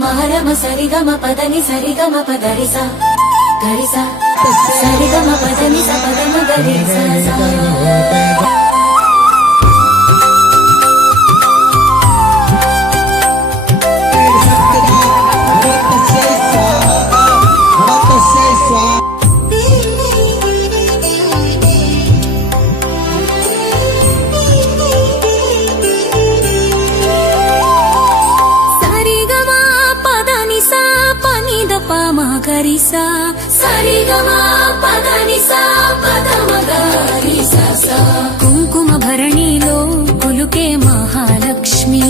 మహరమ సరిగమ పదని సరిగమ పదరిస గరిస సరిగమ పదని స పదమ గరిస గరిసా సరిగమా పదనిసా పదమగరిసా కుంకుమ భరణిలో కులుకే మహాలక్ష్మి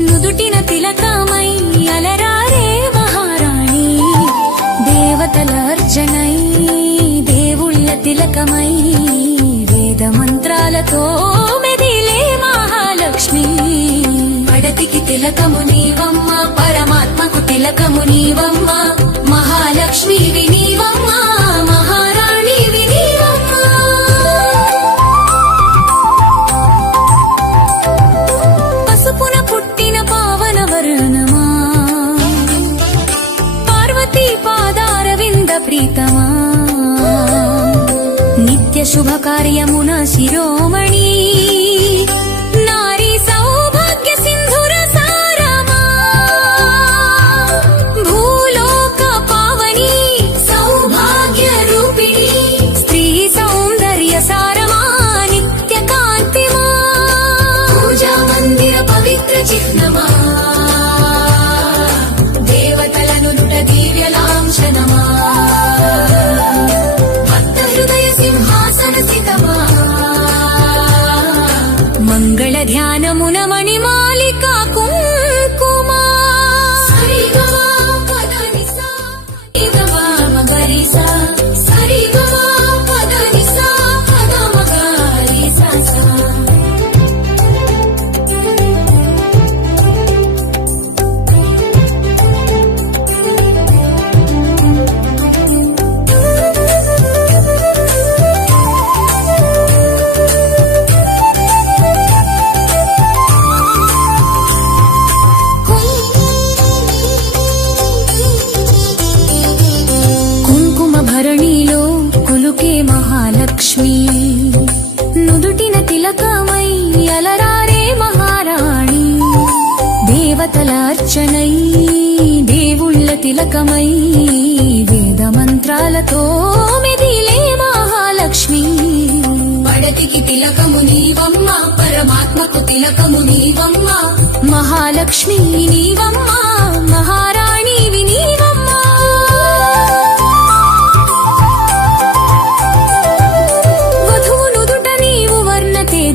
నుదుటిన తిలకమై అలరారే మహారాణి దేవతల అర్చనై దేవుళ్ళ తిలకమై వేద మంత్రాలతో మెదిలే మహాలక్ష్మి పడతికి తిలకము నీవమ్మ పరమాత్మకు తిలకము నీవమ్మ మహాలక్ష్మి వినీవమ్మ మహారాణి వినీవమ్మ పసుపున పుట్టిన పావన వర్ణమా పార్వతీ పాదారవింద ప్రీతమా నిత్య శుభ కార్యమున శిరోమణి చిహ్నమా దేవతలను నుట దివ్యలాంఛనమా భక్త హృదయ సింహాసన సితమా మంగళ ధ్యానమున మణిమాలిక కుంకుమా సరిగమా పదనిసా ఇదమా మగరిసా సరిగమా పదనిసా పదమగరిసా భరణిలో కులుకే మహాలక్ష్మి నుదుటిన తిలకమై అలరారే మహారాణి దేవతల అర్చనై దేవుళ్ళ తిలకమై వేద మంత్రాలతో మెదిలే మహాలక్ష్మి పడతికి తిలకము నీవమ్మ పరమాత్మకు తిలకము నీవమ్మ మహాలక్ష్మి నీవమ్మ మహారాణి వినీవమ్మ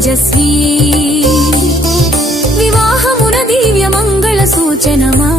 తేజస్వీ వివాహమున దివ్య మంగళ సూచనమా